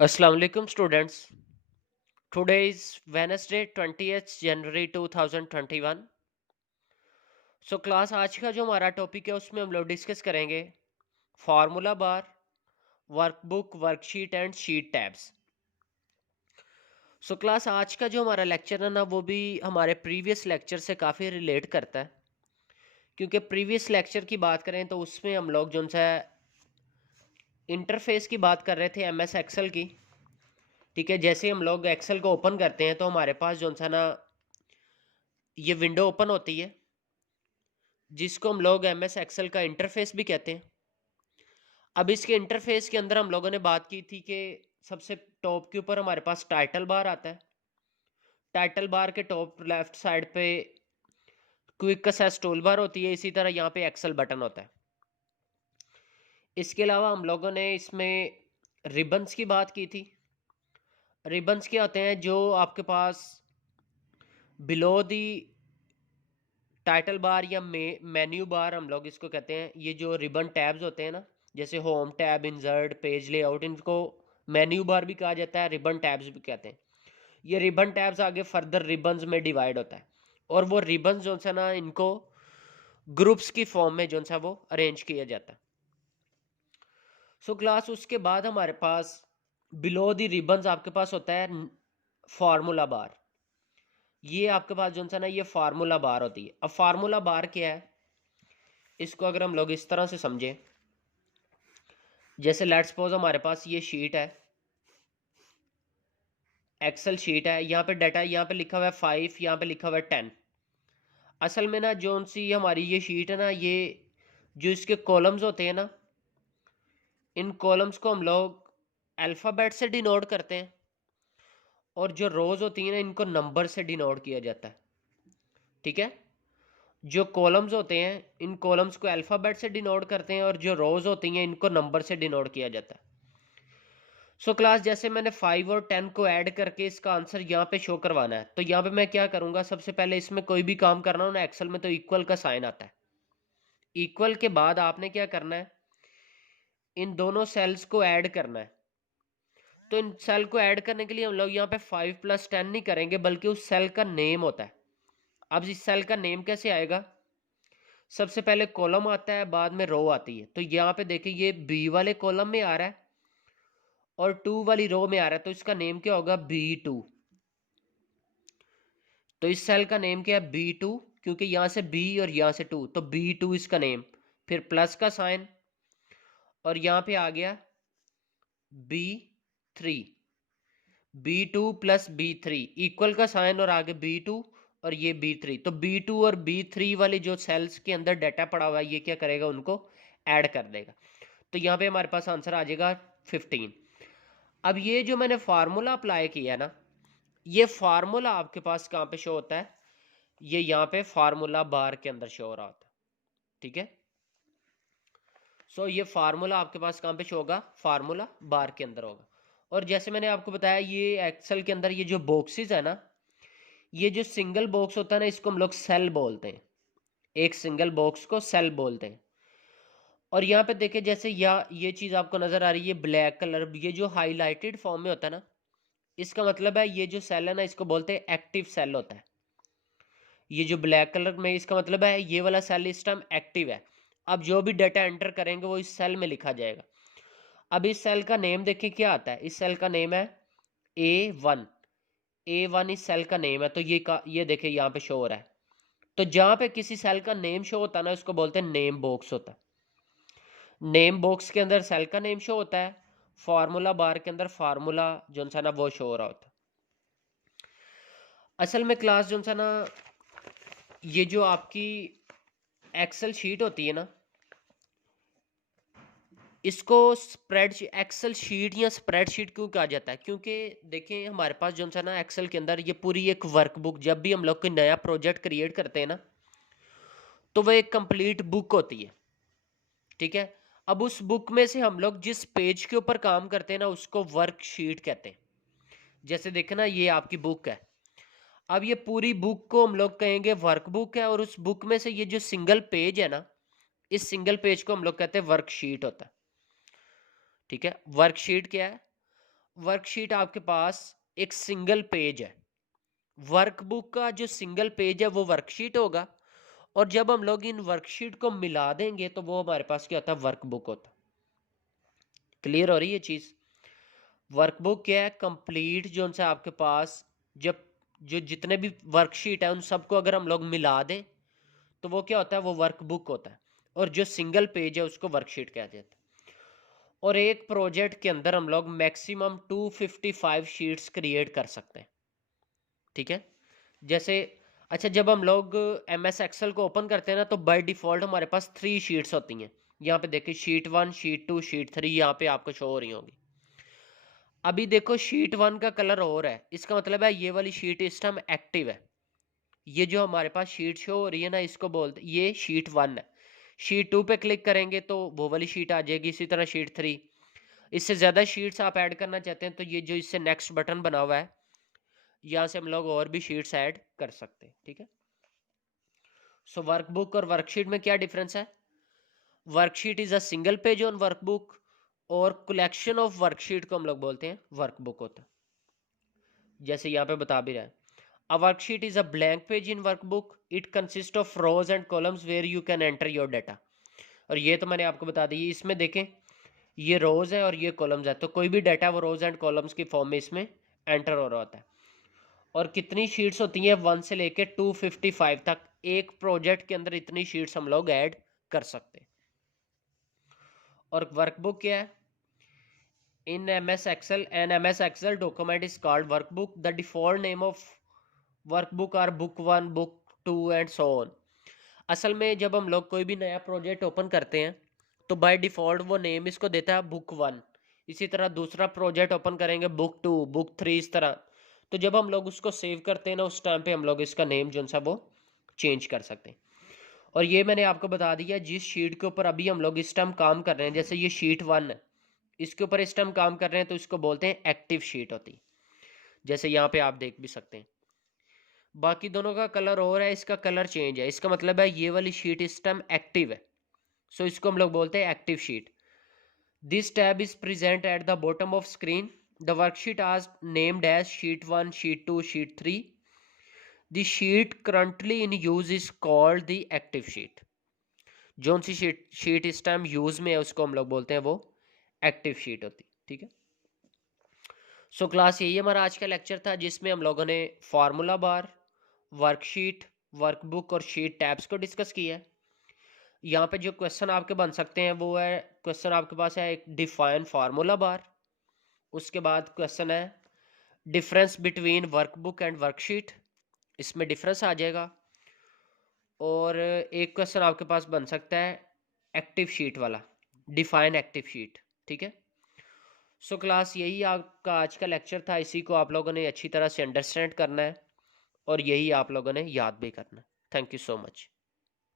Assalamu alaikum students. Today is Wednesday 20th January 2021. So class आज का जो हमारा टॉपिक है उसमें हम लोग डिस्कस करेंगे formula bar, workbook, worksheet and sheet tabs. So class आज का जो हमारा लेक्चर है ना वो भी हमारे प्रीवियस लेक्चर से काफ़ी रिलेट करता है, क्योंकि प्रीवियस लेक्चर की बात करें तो उसमें हम लोग जो सा इंटरफेस की बात कर रहे थे एमएस एक्सेल की। ठीक है, जैसे हम लोग एक्सेल को ओपन करते हैं तो हमारे पास जो सा ना ये विंडो ओपन होती है, जिसको हम लोग एम एस एक्सेल का इंटरफेस भी कहते हैं। अब इसके इंटरफेस के अंदर हम लोगों ने बात की थी कि सबसे टॉप के ऊपर हमारे पास टाइटल बार आता है। टाइटल बार के टॉप लेफ्ट साइड पे क्विक एक्सेस टूल बार होती है, इसी तरह यहाँ पे एक्सेल बटन होता है। इसके अलावा हम लोगों ने इसमें रिबन्स की बात की थी। रिबन्स क्या होते हैं? जो आपके पास बिलो दी टाइटल बार या मेन्यू बार हम लोग इसको कहते हैं, ये जो रिबन टैब्स होते हैं ना, जैसे home tab, insert, page layout, इनको मेन्यू बार भी कहा जाता है, रिबन टैब्स भी कहते हैं। ये रिबन टैब्स आगे फर्दर रिबन्स में डिवाइड होता है, और वो रिबन्स जो सा ना इनको ग्रुप्स की फॉर्म में जो सा वो अरेंज किया जाता है। सो क्लास उसके बाद हमारे पास बिलो दी रिबन्स आपके पास होता है फार्मूला बार। ये आपके पास जो सा ना ये फार्मूला बार होती है। अब फार्मूला बार क्या है, इसको अगर हम लोग इस तरह से समझें, जैसे लेट्स सपोज हमारे पास ये शीट है, एक्सेल शीट है, यहाँ पे डाटा यहाँ पे लिखा हुआ है 5, यहाँ पे लिखा हुआ है 10। असल में ना जो सी हमारी ये शीट है ना, ये जो इसके कॉलम्स होते हैं ना, इन कॉलम्स को हम लोग अल्फ़ाबेट से डिनोट करते हैं, और जो रोज़ होती हैं ना इनको नंबर से डिनोट किया जाता है। ठीक है, जो कॉलम्स होते हैं इन कॉलम्स को अल्फ़ाबेट से डिनोट करते हैं, और जो रोज़ होती हैं इनको नंबर से डिनोट किया जाता है। सो क्लास जैसे मैंने 5 और 10 को ऐड करके इसका आंसर यहाँ पे शो करवाना है, तो यहाँ पे मैं क्या करूँगा, सबसे पहले इसमें कोई भी काम करना हो ना एक्सेल में तो इक्वल का साइन आता है। इक्वल के बाद आपने क्या करना है, इन दोनों सेल्स को ऐड करना है। तो इन सेल को ऐड करने के लिए हम लोग यहाँ पे 5 + 10 नहीं करेंगे, बल्कि उस सेल का नेम होता है। अब इस सेल का नेम कैसे आएगा? सबसे पहले कॉलम आता है, बाद में रो आती है। तो यहाँ पे देखिए ये बी वाले कॉलम में आ रहा है और 2 वाली रो में आ रहा है, तो इसका नेम क्या होगा? B2। तो इस सेल का नेम क्या है? B2, क्योंकि यहाँ से B और यहाँ से 2, तो B2 इसका नेम, फिर प्लस का साइन, और यहाँ पे आ गया B3। B2 + B3 इक्वल का साइन, और आगे B2 और ये B3। तो B2 और B3 वाली जो सेल्स के अंदर डाटा पड़ा हुआ है, ये क्या करेगा? उनको ऐड कर देगा। तो यहाँ पे हमारे पास आंसर आ जाएगा 15। अब ये जो मैंने फार्मूला अप्लाई किया ना, ये फार्मूला आपके पास कहाँ पे शो होता है? ये यहाँ पे फार्मूला बार के अंदर शो हो रहा होता है। ठीक है, सो ये फार्मूला आपके पास कहाँ पे शो होगा? फार्मूला बार के अंदर होगा। और जैसे मैंने आपको बताया, ये एक्सेल के अंदर ये जो बॉक्सेस है ना, ये जो सिंगल बॉक्स होता है ना, इसको हम लोग सेल बोलते हैं। एक सिंगल बॉक्स को सेल बोलते हैं। और यहाँ पे देखिए, जैसे ये चीज़ आपको नज़र आ रही है ब्लैक कलर, ये जो हाईलाइटेड फॉर्म में होता है ना, इसका मतलब है ये जो सेल है ना, इसको बोलते हैं एक्टिव सेल होता है। ये जो ब्लैक कलर में, इसका मतलब है ये वाला सेल इस टाइम एक्टिव है। अब जो भी डाटा एंटर करेंगे वो इस सेल में लिखा जाएगा। अब इस सेल का नेम देखिए क्या आता है। इस सेल का नेम है A1। A1 इस सेल का नेम है, तो ये देखिए यहाँ पे शो हो रहा है। तो जहाँ पे किसी सेल का नेम शो होता है ना, उसको बोलते हैं नेम बॉक्स होता है। नेम बॉक्स के अंदर सेल का नेम शो होता है, फार्मूला बार के अंदर फार्मूला जो सा ना वो शो हो रहा होता है। असल में क्लास जो सा ना, ये जो आपकी एक्सेल शीट होती है ना, इसको स्प्रेड एक्सेल शीट या स्प्रेडशीट क्यों कहा जाता है? क्योंकि देखिए हमारे पास जो सा ना एक्सेल के अंदर ये पूरी एक वर्कबुक, जब भी हम लोग कोई नया प्रोजेक्ट क्रिएट करते हैं ना, तो वह एक कंप्लीट बुक होती है। ठीक है, अब उस बुक में से हम लोग जिस पेज के ऊपर काम करते हैं ना, उसको वर्कशीट कहते हैं। जैसे देखे ना, ये आपकी बुक है। अब ये पूरी बुक को हम लोग कहेंगे वर्कबुक है, और उस बुक में से ये जो सिंगल पेज है ना, इस सिंगल पेज को हम लोग कहते हैं वर्कशीट होता है। ठीक है, वर्कशीट क्या है? वर्कशीट आपके पास एक सिंगल पेज है, वर्कबुक का जो सिंगल पेज है वो वर्कशीट होगा, और जब हम लोग इन वर्कशीट को मिला देंगे तो वो हमारे पास क्या होता है, वर्कबुक होता है। क्लियर हो रही है चीज़? वर्कबुक क्या है, कंप्लीट जो उनसे आपके पास जब जो जितने भी वर्कशीट है उन सबको अगर हम लोग मिला दें तो वो क्या होता है, वो वर्कबुक होता है, और जो सिंगल पेज है उसको वर्कशीट कहा जाता है। और एक प्रोजेक्ट के अंदर हम लोग मैक्सिमम 255 शीट्स क्रिएट कर सकते हैं, ठीक है। जैसे अच्छा, जब हम लोग एम एस एक्सेल को ओपन करते हैं ना तो बाय डिफ़ॉल्ट हमारे पास 3 शीट्स होती हैं। यहाँ पे देखिए शीट 1, शीट 2, शीट 3 यहाँ पे आपको शो हो रही होंगी। अभी देखो शीट 1 का कलर और है, इसका मतलब है ये वाली शीट इस टाइम एक्टिव है। ये जो हमारे पास शीट शो हो रही है ना, इसको बोलते, ये शीट 1 है। शीट 2 पे क्लिक करेंगे तो वो वाली शीट आ जाएगी, इसी तरह शीट 3। इससे ज़्यादा शीट्स आप ऐड करना चाहते हैं तो ये जो इससे नेक्स्ट बटन बना हुआ है, यहाँ से हम लोग और भी शीट्स ऐड कर सकते हैं, ठीक है। सो वर्कबुक और वर्कशीट में क्या डिफरेंस है? Worksheet is a single page on workbook, और कलेक्शन ऑफ वर्कशीट को हम लोग बोलते हैं वर्कबुक होता है। जैसे यहाँ पे बता भी रहा है, a worksheet is a blank page in workbook, it consist of rows and columns where you can enter your data. और ये तो मैंने आपको बता दी, इसमें देखें ये रोज है और ये कॉलम्स है, तो कोई भी डाटा वो रोज एंड कॉलम्स की फॉर्म में इसमें एंटर हो रहा होता है। और कितनी शीट्स होती हैं, 1 से लेके 255 तक, एक प्रोजेक्ट के अंदर इतनी शीट्स हम लोग ऐड कर सकते हैं। और वर्कबुक क्या है? In M S Excel, an M S Excel document is called workbook, the default name of workbook are book 1, book 2 and so on. असल में जब हम लोग कोई भी नया प्रोजेक्ट ओपन करते हैं तो बाय डिफ़ॉल्ट वो नेम इसको देता है बुक 1। इसी तरह दूसरा प्रोजेक्ट ओपन करेंगे बुक 2, बुक 3, इस तरह। तो जब हम लोग उसको सेव करते हैं ना, उस टाइम पे हम लोग इसका नेम जो सा वो चेंज कर सकते हैं। और ये मैंने आपको बता दिया, जिस शीट के ऊपर अभी हम लोग इस टाइम काम कर रहे हैं, जैसे ये शीट 1 है, इसके ऊपर इस टाइम काम कर रहे हैं तो इसको बोलते हैं एक्टिव शीट होती है, जैसे यहाँ पे आप देख भी सकते हैं। बाकी दोनों का कलर और है, इसका कलर चेंज है, इसका मतलब है ये वाली शीट इस टाइम एक्टिव है, सो इसको हम लोग बोलते हैं active sheet. This tab is present at the bottom of screen, the worksheet आज named as sheet 1, sheet 2, sheet 3। The sheet currently in use is called the active sheet. जो सी शीट इस टाइम यूज में है उसको हम लोग बोलते हैं वो एक्टिव शीट होती, ठीक है। सो क्लास यही हमारा आज का लेक्चर था, जिसमें हम लोगों ने फार्मूला बार, वर्कशीट, वर्कबुक और शीट टैब्स को डिस्कस किया है। यहाँ पे जो क्वेश्चन आपके बन सकते हैं वो है, क्वेश्चन आपके पास है एक डिफाइन फार्मूला बार, उसके बाद क्वेश्चन है difference between workbook and worksheet, इसमें डिफरेंस आ जाएगा। और एक क्वेश्चन आपके पास बन सकता है एक्टिव शीट वाला, डिफाइन एक्टिव शीट, ठीक है। सो क्लास यही आपका आज का लेक्चर था, इसी को आप लोगों ने अच्छी तरह से अंडरस्टैंड करना है और यही आप लोगों ने याद भी करना है। Thank you so much.